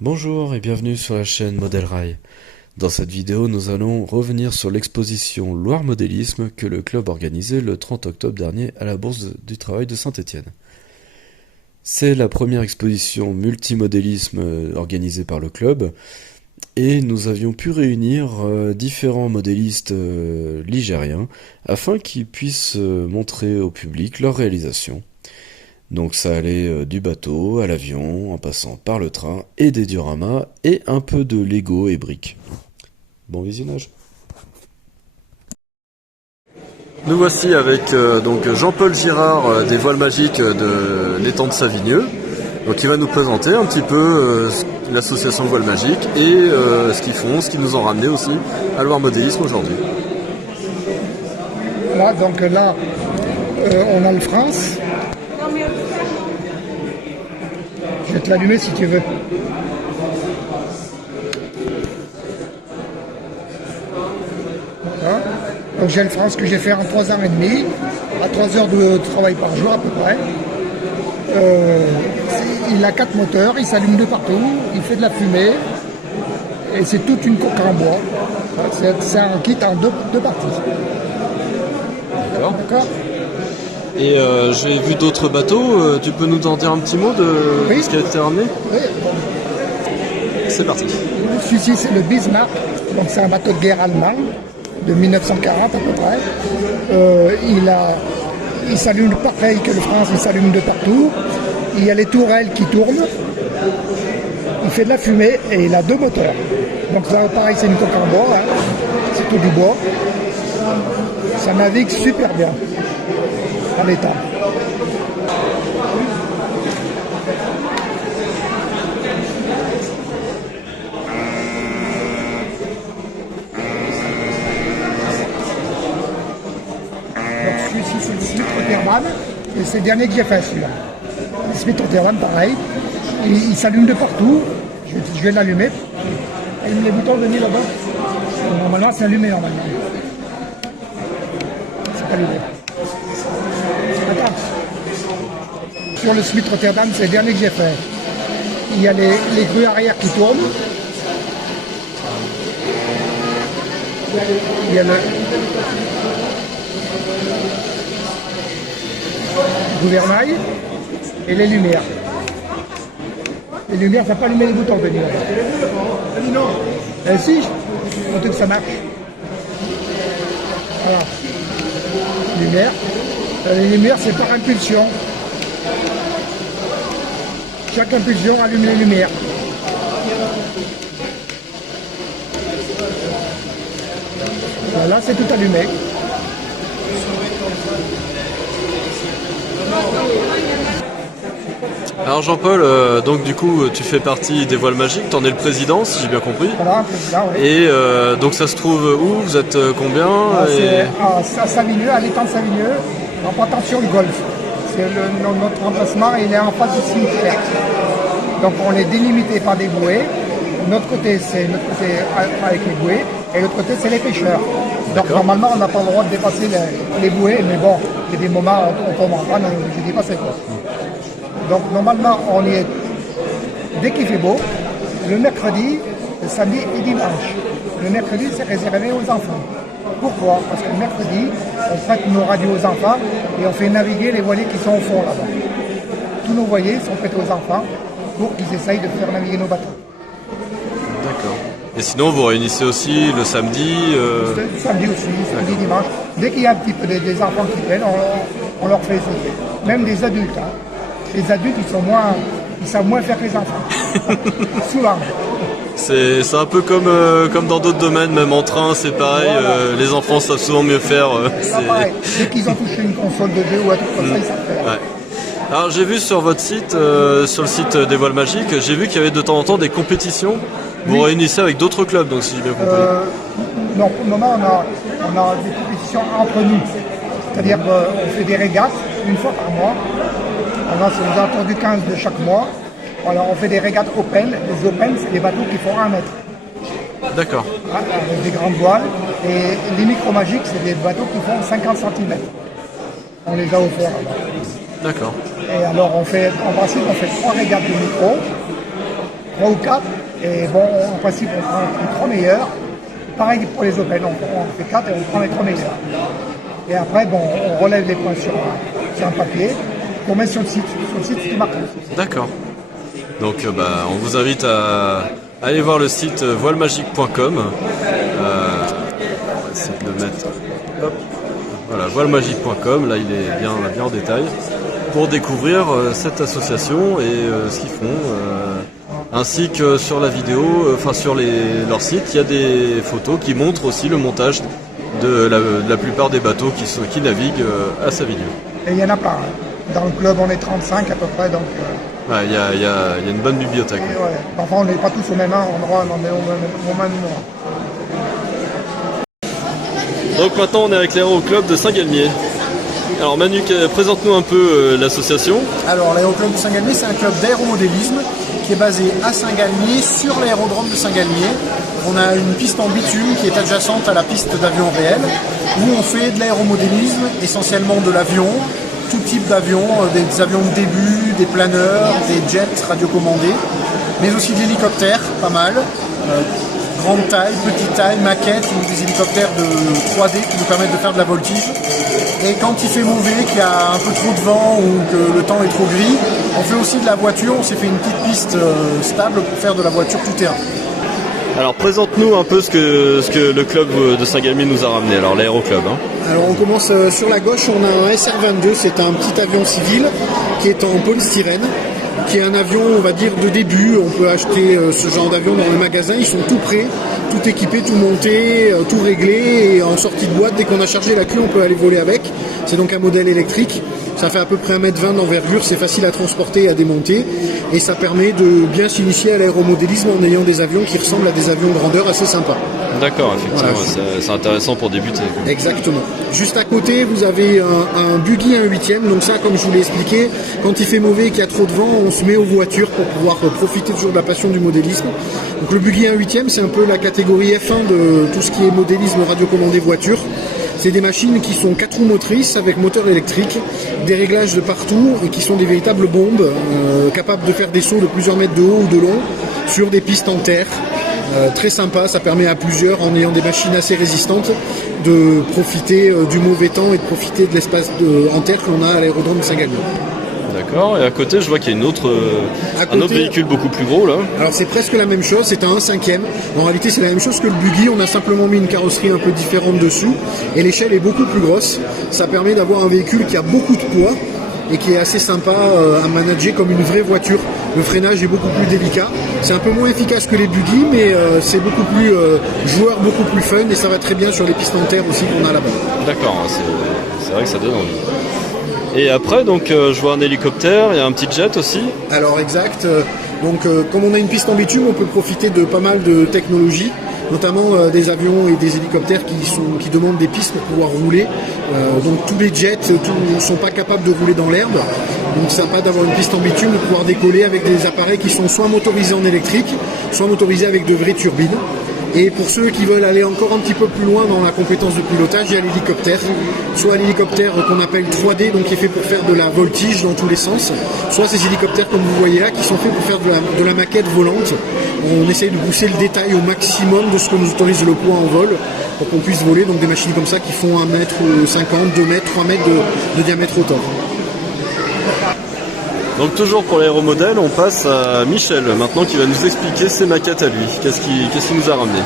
Bonjour et bienvenue sur la chaîne Model Rail. Dans cette vidéo, nous allons revenir sur l'exposition Loire Modélisme que le club organisait le 30 octobre dernier à la Bourse du Travail de Saint-Étienne. C'est la première exposition multimodélisme organisée par le club et nous avions pu réunir différents modélistes ligériens afin qu'ils puissent montrer au public leurs réalisations. Donc ça allait du bateau à l'avion, en passant par le train et des dioramas et un peu de Lego et briques. Bon visionnage. Nous voici avec donc Jean-Paul Girard des Voiles Magiques de l'étang de Savigneux. Donc il va nous présenter un petit peu l'association Voiles Magiques et ce qu'ils font, ce qu'ils nous ont ramené aussi à Loire Modélisme aujourd'hui. Voilà, donc là, on a le France. Je vais te l'allumer si tu veux. Voilà. Donc j'ai le France que j'ai fait en 3 ans et demi, à 3 heures de travail par jour à peu près. Il a 4 moteurs, il s'allume de partout, il fait de la fumée, et c'est toute une coque en bois. C'est un kit en deux parties. D'accord. Et j'ai vu d'autres bateaux, tu peux nous en dire un petit mot de ce qui a été ramené? Oui. C'est parti. Celui-ci c'est le Bismarck, donc c'est un bateau de guerre allemand de 1940 à peu près. Il s'allume pareil que le France, il s'allume de partout. Il y a les tourelles qui tournent. Il fait de la fumée et il a 2 moteurs. Donc ça pareil c'est une coque en bois, hein. C'est tout du bois. Ça navigue super bien en l'état. Celui-ci c'est le Smith Rotterdam et c'est le dernier que j'ai fait celui-là. Le Smith Rotterdam pareil, il s'allume de partout, je vais l'allumer. Allume les boutons de nez là-bas. Normalement c'est allumé normalement. C'est pas allumé. Attends. Sur le Smith Rotterdam c'est le dernier que j'ai fait. Il y a les grues arrière qui tournent. Il y a le gouvernail et les lumières. Les lumières, ça n'a pas allumé les boutons de nuit. Non. Si, pour que ça marche. Voilà. Lumière. Les lumières, c'est par impulsion. Chaque impulsion allume les lumières. Là, c'est tout allumé. Alors Jean-Paul, donc du coup tu fais partie des Voiles Magiques, tu en es le président si j'ai bien compris. Voilà, président, oui. Et donc ça se trouve où? Vous êtes combien? C'est à Savigneux, à l'étang de Savigneux, en partant sur le golfe. Notre emplacement, il est en face du cimetière. Donc on est délimité par des bouées. Notre côté, c'est notre côté avec les bouées, et l'autre côté, c'est les pêcheurs. Donc normalement, on n'a pas le droit de dépasser les bouées, mais bon, il y a des moments où on tombe en panne, j'ai dépassé quoi. Donc normalement, on y est dès qu'il fait beau, le mercredi, le samedi et dimanche. Le mercredi, c'est réservé aux enfants. Pourquoi? Parce que le mercredi, on prête nos radios aux enfants et on fait naviguer les voiliers qui sont au fond là-bas. Tous nos voiliers sont prêtés aux enfants pour qu'ils essayent de faire naviguer nos bateaux. D'accord. Et sinon, vous réunissez aussi le samedi Le samedi aussi, samedi, dimanche. Dès qu'il y a un petit peu des enfants qui viennent, on leur fait essayer. Même des adultes. Hein. Les adultes, ils savent moins faire que les enfants. Souvent. c'est un peu comme dans d'autres domaines, même en train, c'est pareil, voilà. Les enfants savent souvent mieux faire. C'est pareil. Dès qu'ils ont touché une console de jeu ou un truc comme ça, ils savent faire. Ouais. Alors j'ai vu sur votre site, sur le site des Voiles Magiques, j'ai vu qu'il y avait de temps en temps des compétitions. Vous réunissez avec d'autres clubs, donc si j'ai bien compris. Non, pour le moment, on a des compétitions entre nous. C'est-à-dire qu'on fait des régates une fois par mois. C'est aux alentours du 15 de chaque mois. Alors on fait des régates open. Les open, c'est des bateaux qui font 1 mètre. D'accord. Avec des grandes voiles. Et les micro-magiques, c'est des bateaux qui font 50 cm. On les a offerts. D'accord. Et alors en principe, on fait 3 régates de micro, 3 ou 4. Et bon, en principe, on prend les 3 meilleurs. Pareil pour les Open, on fait 4 et on prend les 3 meilleurs. Et après, bon, on relève les points sur un papier qu'on met sur le site. Sur le site, c'est marqué. D'accord. Donc on vous invite à aller voir le site voilemagique.com. On va essayer de le mettre. Hop. Voilà, voilemagique.com, là il est bien en détail, pour découvrir cette association et ce qu'ils font. Ainsi que sur la vidéo, sur leur site, il y a des photos qui montrent aussi le montage de la plupart des bateaux qui naviguent à Savigny. Et il y en a plein. Dans le club, on est 35 à peu près, donc... Il y a une bonne bibliothèque. Ouais. Parfois, on n'est pas tous au même endroit, on est au même endroit. Donc maintenant, on est avec l'aéroclub de Saint-Galmier. Alors Manu, présente-nous un peu l'association. Alors l'aéroclub de Saint-Galmier, c'est un club d'aéromodélisme qui est basé à Saint-Galmier, sur l'aérodrome de Saint-Galmier. On a une piste en bitume qui est adjacente à la piste d'avion réel, où on fait de l'aéromodélisme, essentiellement de l'avion, tout type d'avion, des avions de début, des planeurs, des jets radiocommandés, mais aussi de l'hélicoptère, pas mal. Grande taille, petite taille, maquette, ou des hélicoptères de 3D qui nous permettent de faire de la voltige. Et quand il fait mauvais, qu'il y a un peu trop de vent ou que le temps est trop gris, on fait aussi de la voiture. On s'est fait une petite piste stable pour faire de la voiture tout terrain. Alors présente-nous un peu ce que le club de Saint-Galmier nous a ramené, alors l'aéroclub. Alors on commence sur la gauche, on a un SR-22, c'est un petit avion civil qui est en polystyrène, qui est un avion, on va dire, de début. On peut acheter ce genre d'avion dans le magasin, ils sont tout prêts, tout équipés, tout monté, tout réglé, et en sortie de boîte, dès qu'on a chargé la queue, on peut aller voler avec. C'est donc un modèle électrique, ça fait à peu près 1,20 m d'envergure, c'est facile à transporter et à démonter, et ça permet de bien s'initier à l'aéromodélisme en ayant des avions qui ressemblent à des avions grandeur assez sympas. D'accord, effectivement, voilà. C'est intéressant pour débuter. Exactement. Juste à côté, vous avez un buggy 1/8, donc ça, comme je vous l'ai expliqué, quand il fait mauvais et qu'il y a trop de vent, on se met aux voitures pour pouvoir profiter toujours de la passion du modélisme. Donc le buggy 1/8, c'est un peu la catégorie F1 de tout ce qui est modélisme radiocommandé voiture. C'est des machines qui sont 4 roues motrices avec moteur électrique, des réglages de partout et qui sont des véritables bombes capables de faire des sauts de plusieurs mètres de haut ou de long sur des pistes en terre. Très sympa, ça permet à plusieurs, en ayant des machines assez résistantes, de profiter du mauvais temps et de profiter de l'espace en terre qu'on a à l'aérodrome de Saint-Galmier. D'accord, et à côté je vois qu'il y a un autre véhicule beaucoup plus gros là. Alors c'est presque la même chose, c'est un 1/5. En réalité c'est la même chose que le buggy, on a simplement mis une carrosserie un peu différente dessus et l'échelle est beaucoup plus grosse. Ça permet d'avoir un véhicule qui a beaucoup de poids et qui est assez sympa à manager comme une vraie voiture. Le freinage est beaucoup plus délicat, c'est un peu moins efficace que les buggy, mais c'est beaucoup plus joueur, beaucoup plus fun, et ça va très bien sur les pistes en terre aussi qu'on a là-bas. D'accord, c'est vrai que ça donne envie. Et après, donc, je vois un hélicoptère, il y a un petit jet aussi. Alors exact, donc comme on a une piste en bitume, on peut profiter de pas mal de technologies, notamment des avions et des hélicoptères qui demandent des pistes pour pouvoir rouler. Donc tous les jets ne sont pas capables de rouler dans l'herbe. Donc c'est sympa d'avoir une piste en bitume, de pouvoir décoller avec des appareils qui sont soit motorisés en électrique, soit motorisés avec de vraies turbines. Et pour ceux qui veulent aller encore un petit peu plus loin dans la compétence de pilotage, il y a l'hélicoptère. Soit l'hélicoptère qu'on appelle 3D, donc qui est fait pour faire de la voltige dans tous les sens, soit ces hélicoptères comme vous voyez là, qui sont faits pour faire de la maquette volante. On essaye de pousser le détail au maximum de ce que nous autorise le poids en vol, pour qu'on puisse voler. Donc des machines comme ça qui font 1,50 m, 2 m, 3 mètres de diamètre au top. Donc toujours pour l'aéromodèle, on passe à Michel maintenant qui va nous expliquer ses maquettes à lui. Qu'est-ce qu'il nous a ramené?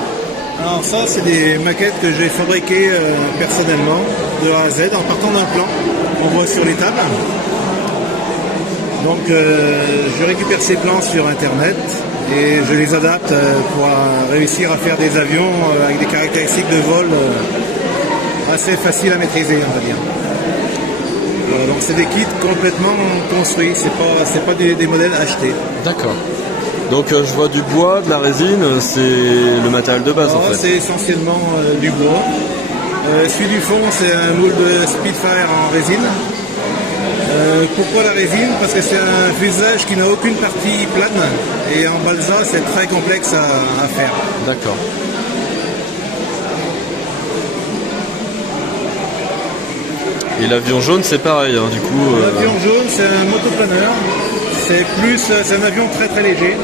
Alors ça, c'est des maquettes que j'ai fabriquées personnellement de A à Z en partant d'un plan qu'on voit sur les tables. Donc je récupère ces plans sur internet et je les adapte pour réussir à faire des avions avec des caractéristiques de vol assez faciles à maîtriser, on va dire. Donc c'est des kits complètement construits, c'est pas des modèles achetés. D'accord. Donc je vois du bois, de la résine, c'est le matériel de base en fait. C'est essentiellement du bois. Celui du fond, c'est un moule de Spitfire en résine. Pourquoi la résine? Parce que c'est un fuselage qui n'a aucune partie plane et en balsa c'est très complexe à faire. D'accord. Et l'avion jaune c'est pareil du coup. L'avion jaune c'est un motoplaneur. C'est un avion très très léger.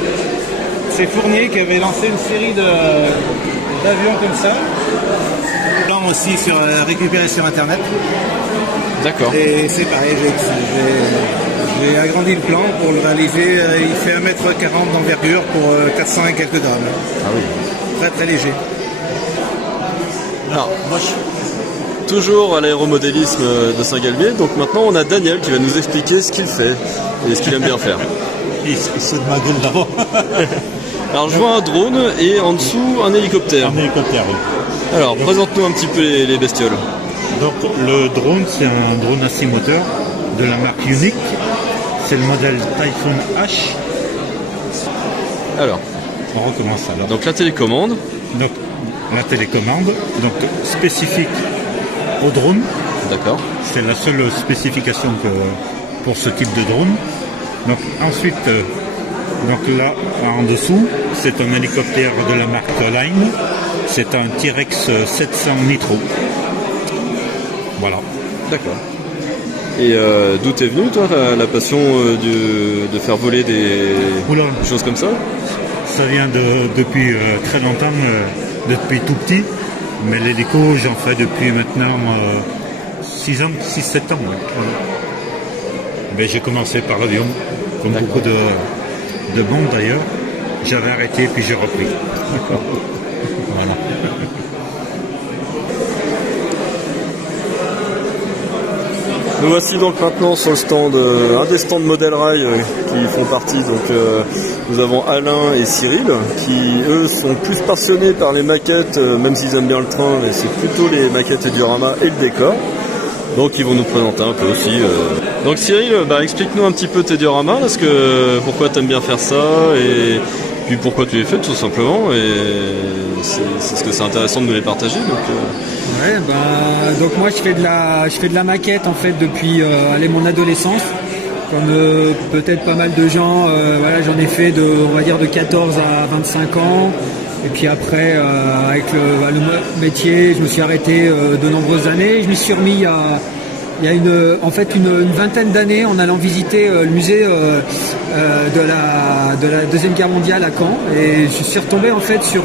c'est Fournier qui avait lancé une série d'avions comme ça. Plan aussi récupéré sur internet. D'accord. Et c'est pareil, j'ai agrandi le plan pour le réaliser. Il fait 1m40 d'envergure pour 400 et quelques grammes. Ah oui. Très très léger. Alors, toujours à l'aéromodélisme de Saint-Galmier. Donc maintenant, on a Daniel qui va nous expliquer ce qu'il fait et ce qu'il aime bien faire. Il se de ma gueule d'abord. Alors, je vois un drone et en dessous, un hélicoptère. Un hélicoptère, oui. Alors, présente-nous un petit peu les bestioles. Donc, le drone, c'est un drone à 6 moteurs de la marque Unique. C'est le modèle Typhoon H. Alors, on recommence alors. donc la télécommande. Donc, la télécommande, donc spécifique au drone. D'accord. C'est la seule spécification pour ce type de drone. Donc ensuite, donc là en dessous, c'est un hélicoptère de la marque Line. C'est un T-Rex 700 Nitro. Voilà. D'accord. Et d'où t'es venu, toi, la passion de faire voler des choses comme ça? Ça vient depuis très longtemps, depuis tout petit. Mais l'hélico, j'en fais depuis maintenant 6 ans, 6-7 ans. Ouais. Voilà. Mais j'ai commencé par l'avion, comme beaucoup de monde d'ailleurs. J'avais arrêté, puis j'ai repris. Voilà. Nous voici donc maintenant sur le stand, un des stands Model Rail qui font partie. Donc nous avons Alain et Cyril qui eux sont plus passionnés par les maquettes, même s'ils aiment bien le train, mais c'est plutôt les maquettes et diorama et le décor. Donc ils vont nous présenter un peu aussi. Donc Cyril, explique-nous un petit peu tes dioramas, parce que pourquoi tu aimes bien faire ça et puis pourquoi tu les fais tout simplement, et c'est ce que c'est intéressant de nous les partager. Ouais, donc moi je fais de la maquette en fait depuis mon adolescence. Comme peut-être pas mal de gens, voilà, j'en ai fait on va dire de 14 à 25 ans. Et puis après, avec le métier, je me suis arrêté de nombreuses années. Je m'y suis remis il y a une vingtaine d'années en allant visiter le musée de la Deuxième Guerre mondiale à Caen. Et je suis retombé en fait sur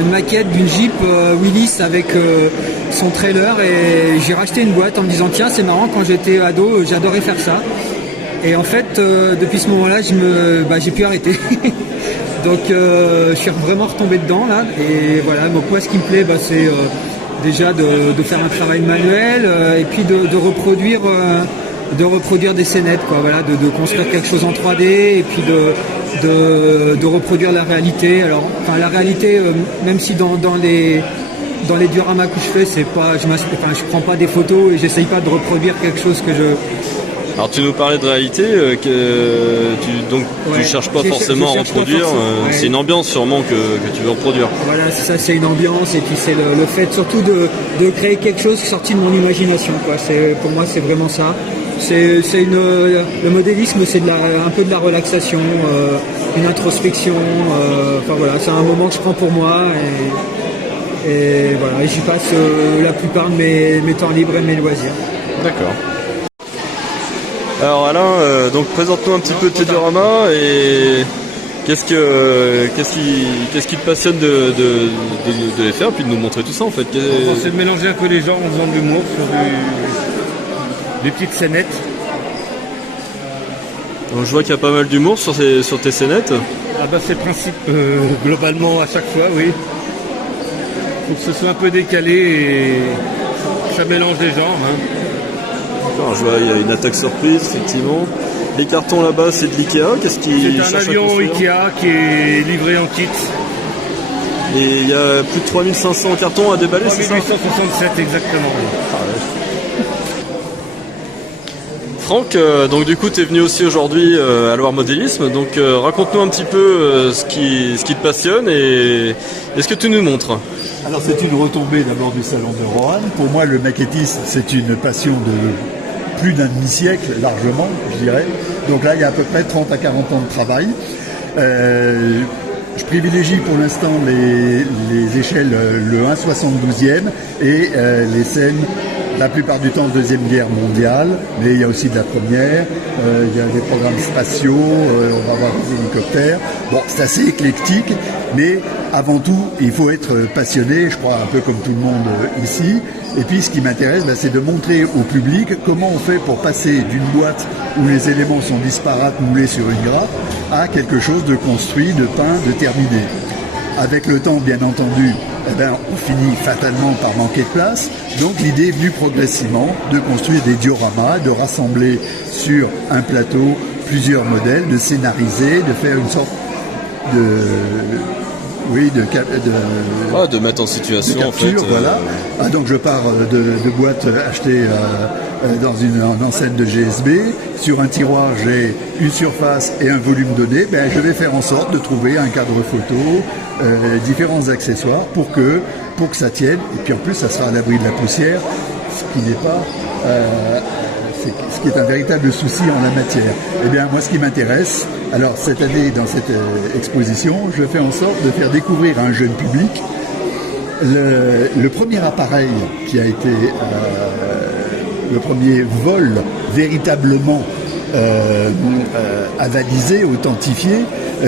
une maquette d'une Jeep Willys avec son trailer. Et j'ai racheté une boîte en me disant tiens, c'est marrant, quand j'étais ado, j'adorais faire ça. Et en fait, depuis ce moment-là, j'ai pu arrêter. Donc je suis vraiment retombé dedans là, et voilà, donc moi ce qui me plaît c'est déjà de faire un travail manuel et puis de reproduire des scénettes, quoi, voilà, de construire quelque chose en 3D et puis de reproduire la réalité. Alors enfin la réalité, même si dans les dioramas que je fais, c'est pas, je prends pas des photos et j'essaye pas de reproduire quelque chose que je... Alors tu nous parlais de réalité, tu cherches pas forcément à reproduire, c'est une ambiance sûrement que tu veux reproduire. Voilà, c'est ça, c'est une ambiance, et puis c'est le fait surtout de créer quelque chose sorti de mon imagination, quoi. Pour moi c'est vraiment ça. Le modélisme, c'est un peu de la relaxation, une introspection, enfin voilà, c'est un moment que je prends pour moi, et voilà, et j'y passe la plupart de mes temps libres et mes loisirs. D'accord. Alors Alain, donc présente-nous un petit peu tes dioramas et qu'est-ce qui te passionne de les faire, puis de nous montrer tout ça en fait. C'est de mélanger un peu les genres en faisant de l'humour sur des petites scénettes. Donc, je vois qu'il y a pas mal d'humour sur tes scénettes. C'est le principe globalement à chaque fois, oui. Faut que ce soit un peu décalé et que ça mélange les genres. Alors, je vois, il y a une attaque surprise, effectivement. Les cartons là-bas, c'est de l'Ikea. C'est un avion Ikea qui est livré en kit. Et il y a plus de 3500 cartons à déballer, c'est ça? 3867 exactement. Franck, donc du coup tu es venu aussi aujourd'hui à Loire Modélisme, donc raconte-nous un petit peu ce qui te passionne et ce que tu nous montres. Alors c'est une retombée d'abord du salon de Roanne. Pour moi le maquettisme c'est une passion de plus d'un demi-siècle largement, je dirais. Donc là il y a à peu près 30 à 40 ans de travail. Je privilégie pour l'instant les échelles, le 1/72e et les scènes la plupart du temps Deuxième Guerre mondiale, mais il y a aussi de la Première, il y a des programmes spatiaux, on va avoir des hélicoptères. Bon, c'est assez éclectique, mais avant tout, il faut être passionné, je crois un peu comme tout le monde ici. Et puis ce qui m'intéresse, c'est de montrer au public comment on fait pour passer d'une boîte où les éléments sont disparates, moulés sur une grappe, à quelque chose de construit, de peint, de terminé. Avec le temps, bien entendu, on finit fatalement par manquer de place. Donc l'idée est venue progressivement de construire des dioramas, de rassembler sur un plateau plusieurs modèles, de scénariser, de faire une sorte de mettre en situation, de capture, en fait. Voilà. Donc je pars de boîtes achetées dans une enseigne de GSB. Sur un tiroir, j'ai une surface et un volume donné. Je vais faire en sorte de trouver un cadre photo, différents accessoires pour que ça tienne. Et puis en plus, ça sera à l'abri de la poussière, ce qui n'est pas... ce qui est un véritable souci en la matière. Eh bien, moi, ce qui m'intéresse, alors cette année, dans cette exposition, je fais en sorte de faire découvrir à un jeune public le premier appareil qui a été le premier vol véritablement avalisé, authentifié,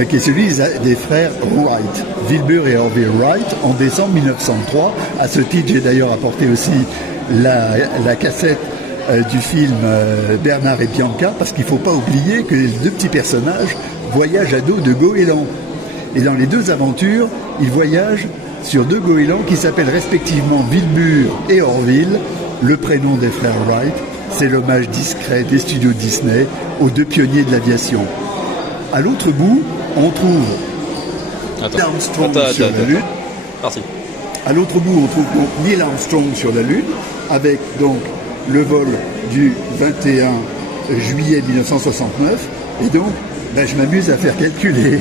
qui est celui des frères Wright, Wilbur et Orville Wright, en décembre 1903. À ce titre, j'ai d'ailleurs apporté aussi la cassette du film Bernard et Bianca, parce qu'il ne faut pas oublier que les deux petits personnages voyagent à dos de goélands. Et dans les deux aventures, ils voyagent sur deux goélands qui s'appellent respectivement Wilbur et Orville, le prénom des frères Wright. C'est l'hommage discret des studios Disney aux deux pionniers de l'aviation. À l'autre bout, on trouve Neil Armstrong sur la Lune. Parti. À l'autre bout, on trouve donc Neil Armstrong sur la Lune, avec donc le vol du 21 juillet 1969. Et donc, je m'amuse à faire calculer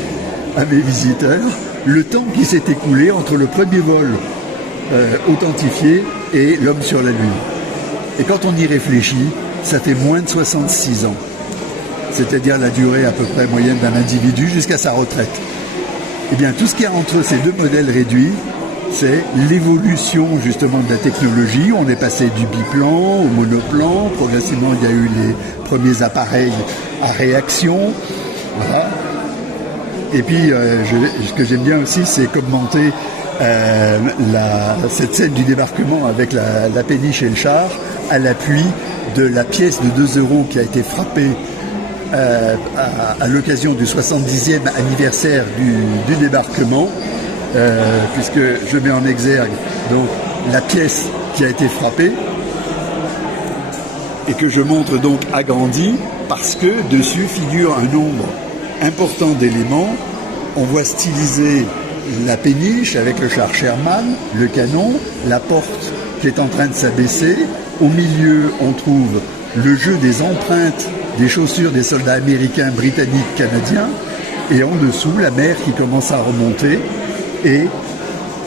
à mes visiteurs le temps qui s'est écoulé entre le premier vol authentifié et l'homme sur la Lune. Et quand on y réfléchit, ça fait moins de 66 ans. C'est-à-dire la durée à peu près moyenne d'un individu jusqu'à sa retraite. Eh bien, tout ce qu'il y a entre ces deux modèles réduits, c'est l'évolution justement de la technologie. On est passé du biplan au monoplan. Progressivement, il y a eu les premiers appareils à réaction. Voilà. Et puis, ce que j'aime bien aussi, c'est commenter cette scène du débarquement avec la péniche et le char à l'appui de la pièce de 2 € qui a été frappée à l'occasion du 70e anniversaire du débarquement, puisque je mets en exergue donc la pièce qui a été frappée et que je montre donc agrandie parce que dessus figure un nombre important d'éléments. On voit styliser la péniche avec le char Sherman, le canon, la porte qui est en train de s'abaisser. Au milieu, on trouve le jeu des empreintes des chaussures des soldats américains, britanniques, canadiens. Et en dessous, la mer qui commence à remonter. Et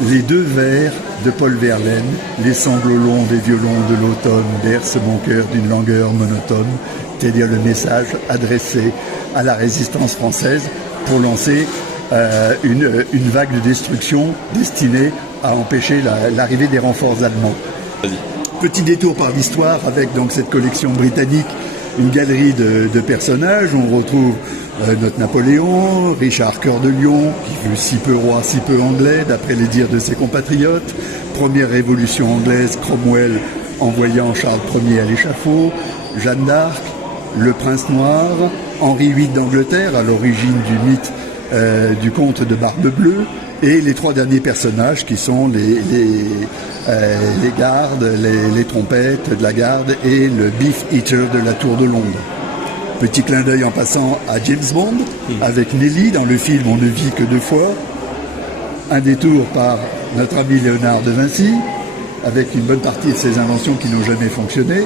les deux vers de Paul Verlaine, les sanglots longs des violons de l'automne bercent mon cœur d'une langueur monotone, c'est-à-dire le message adressé à la résistance française pour lancer une vague de destruction destinée à empêcher l'arrivée des renforts allemands. Petit détour par l'histoire avec donc cette collection britannique, une galerie de personnages. On retrouve notre Napoléon, Richard Cœur de Lion, qui fut si peu roi, si peu anglais, d'après les dires de ses compatriotes. Première révolution anglaise, Cromwell envoyant Charles Ier à l'échafaud, Jeanne d'Arc, le prince noir, Henri VIII d'Angleterre, à l'origine du mythe du comte de Barbe Bleue, et les 3 derniers personnages qui sont les gardes, les trompettes de la garde et le beef eater de la Tour de Londres. Petit clin d'œil en passant à James Bond, avec Nelly dans le film On ne vit que 2 fois. Un détour par notre ami Léonard de Vinci, avec une bonne partie de ses inventions qui n'ont jamais fonctionné,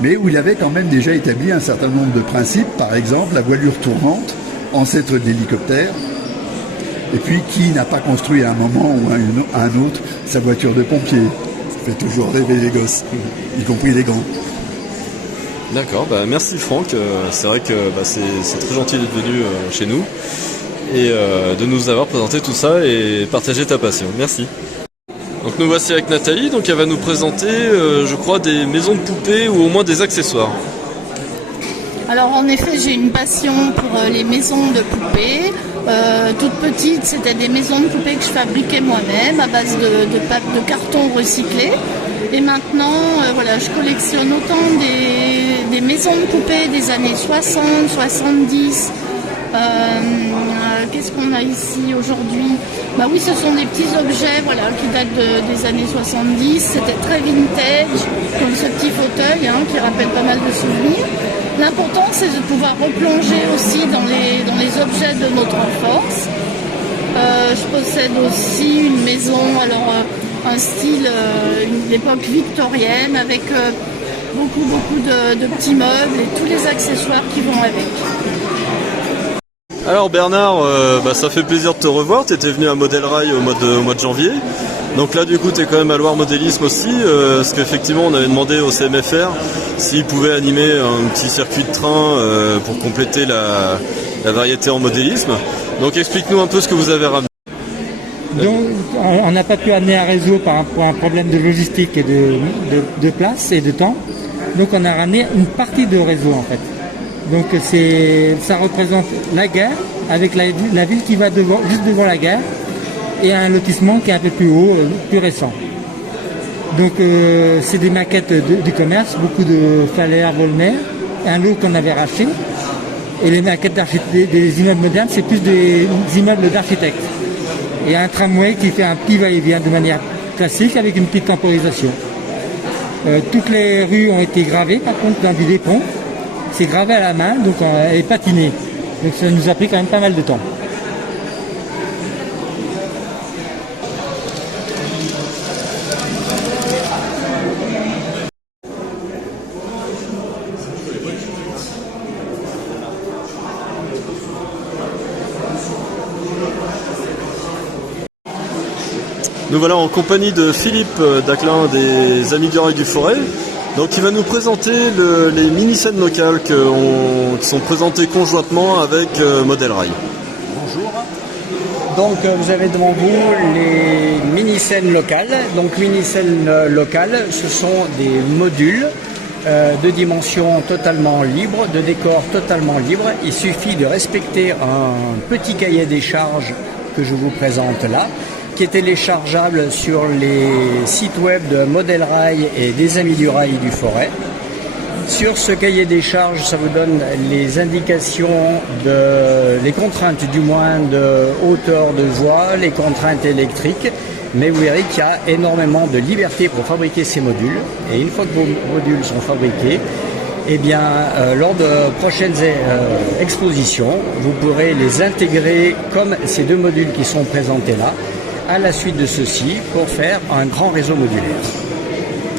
mais où il avait quand même déjà établi un certain nombre de principes, par exemple la voilure tournante, ancêtre de l'hélicoptère, et puis qui n'a pas construit à un moment ou à un autre sa voiture de pompier. Ça fait toujours rêver les gosses, y compris les grands. D'accord, merci Franck, c'est vrai que c'est très gentil d'être venu chez nous et de nous avoir présenté tout ça et partagé ta passion. Merci. Donc nous voici avec Nathalie, donc elle va nous présenter, je crois, des maisons de poupées ou au moins des accessoires. Alors en effet, j'ai une passion pour les maisons de poupées. Toute petite, c'était des maisons de poupées que je fabriquais moi-même à base de carton recyclé. Et maintenant, voilà, je collectionne autant des maisons de poupées des années 60, 70. Qu'est-ce qu'on a ici aujourd'hui? Bah oui, ce sont des petits objets, voilà, qui datent des années 70. C'était très vintage, comme ce petit fauteuil qui rappelle pas mal de souvenirs. L'important, c'est de pouvoir replonger aussi dans les objets de notre enfance. Je possède aussi une maison, alors un style, l'époque victorienne, avec beaucoup de petits meubles et tous les accessoires qui vont avec. Alors Bernard, ça fait plaisir de te revoir, tu étais venu à Model Rail au mois de janvier. Donc là du coup tu es quand même à Loire Modélisme aussi, parce qu'effectivement on avait demandé au CMFR s'ils pouvaient animer un petit circuit de train pour compléter la variété en modélisme. Donc explique-nous un peu ce que vous avez ramené. Donc on n'a pas pu amener un réseau pour un problème de logistique et de place et de temps. Donc on a ramené une partie de réseau en fait. Donc ça représente la gare avec la ville qui va juste devant la gare et un lotissement qui est un peu plus haut, plus récent. Donc c'est des maquettes du commerce, beaucoup de Falaire, Volmer, un lot qu'on avait racheté. Et les maquettes des immeubles modernes, c'est plus des immeubles d'architectes. Et un tramway qui fait un petit va-et-vient de manière classique avec une petite temporisation. Toutes les rues ont été gravées, par contre, dans des ponts. C'est gravé à la main, donc elle est patinée. Donc ça nous a pris quand même pas mal de temps. Nous voilà en compagnie de Philippe Daclin des Amis du Rail du Forêt. Donc il va nous présenter les mini-scènes locales qui sont présentées conjointement avec Model Rail. Bonjour. Donc vous avez devant vous les mini-scènes locales. Donc mini-scènes locales, ce sont des modules de dimension totalement libre, de décor totalement libre. Il suffit de respecter un petit cahier des charges que je vous présente là, qui est téléchargeable sur les sites web de Model Rail et des Amis du Rail du Forêt. Sur ce cahier des charges, ça vous donne les indications, les contraintes du moins de hauteur de voie, les contraintes électriques, mais vous verrez qu'il y a énormément de liberté pour fabriquer ces modules. Et une fois que vos modules sont fabriqués, eh bien, lors de prochaines expositions, vous pourrez les intégrer comme ces deux modules qui sont présentés là, à la suite de ceci, pour faire un grand réseau modulaire.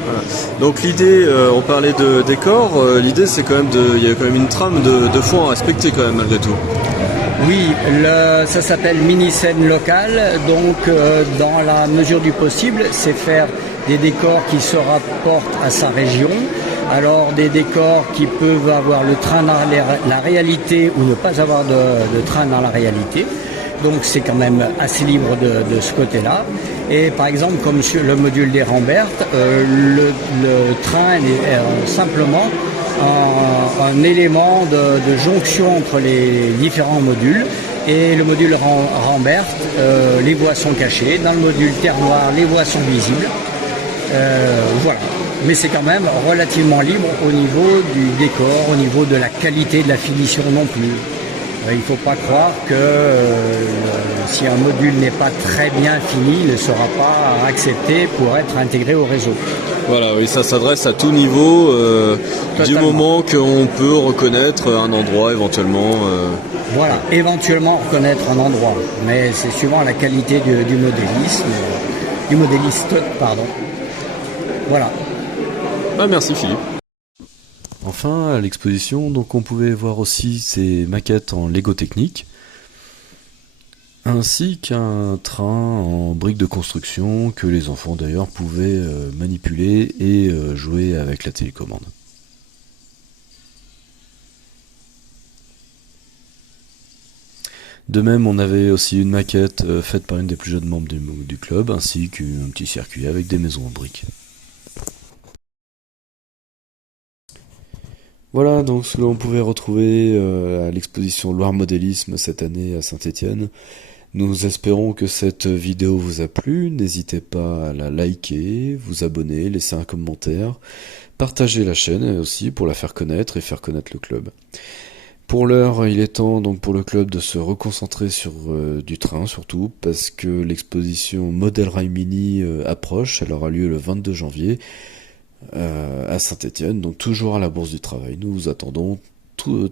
Voilà. Donc l'idée, on parlait de décor, l'idée c'est quand même il y a quand même une trame de fond à respecter quand même malgré tout. Oui, ça s'appelle mini-scène locale, donc dans la mesure du possible, c'est faire des décors qui se rapportent à sa région. Alors des décors qui peuvent avoir le train dans la réalité ou ne pas avoir de train dans la réalité. Donc c'est quand même assez libre de ce côté-là. Et par exemple, comme sur le module des Rambert, le train est simplement un élément de jonction entre les différents modules. Et le module Rambert, les voies sont cachées. Dans le module Terre Noire, les voies sont visibles. Voilà. Mais c'est quand même relativement libre au niveau du décor, au niveau de la qualité de la finition non plus. Il ne faut pas croire que si un module n'est pas très bien fini, il ne sera pas accepté pour être intégré au réseau. Voilà, oui, ça s'adresse à tout niveau, du moment qu'on peut reconnaître un endroit éventuellement. Voilà, éventuellement reconnaître un endroit, mais c'est suivant la qualité du modéliste, pardon. Voilà. Ah, merci Philippe. Enfin, à l'exposition, donc on pouvait voir aussi ces maquettes en Lego technique, ainsi qu'un train en briques de construction que les enfants d'ailleurs pouvaient manipuler et jouer avec la télécommande. De même, on avait aussi une maquette faite par une des plus jeunes membres du club, ainsi qu'un petit circuit avec des maisons en briques. Voilà donc ce que l'on pouvait retrouver à l'exposition Loire Modélisme cette année à Saint-Étienne. Nous espérons que cette vidéo vous a plu. N'hésitez pas à la liker, vous abonner, laisser un commentaire, partager la chaîne aussi pour la faire connaître et faire connaître le club. Pour l'heure, il est temps donc pour le club de se reconcentrer sur du train surtout, parce que l'exposition Model Rail Mini approche. Elle aura lieu le 22 janvier à Saint-Étienne, donc toujours à la Bourse du Travail. Nous vous attendons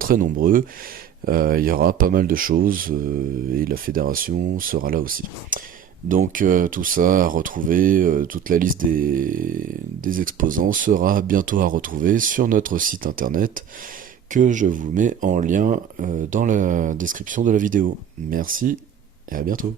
très nombreux. Il y aura pas mal de choses et la fédération sera là aussi. Donc tout ça à retrouver, toute la liste des exposants sera bientôt à retrouver sur notre site internet que je vous mets en lien dans la description de la vidéo. Merci et à bientôt.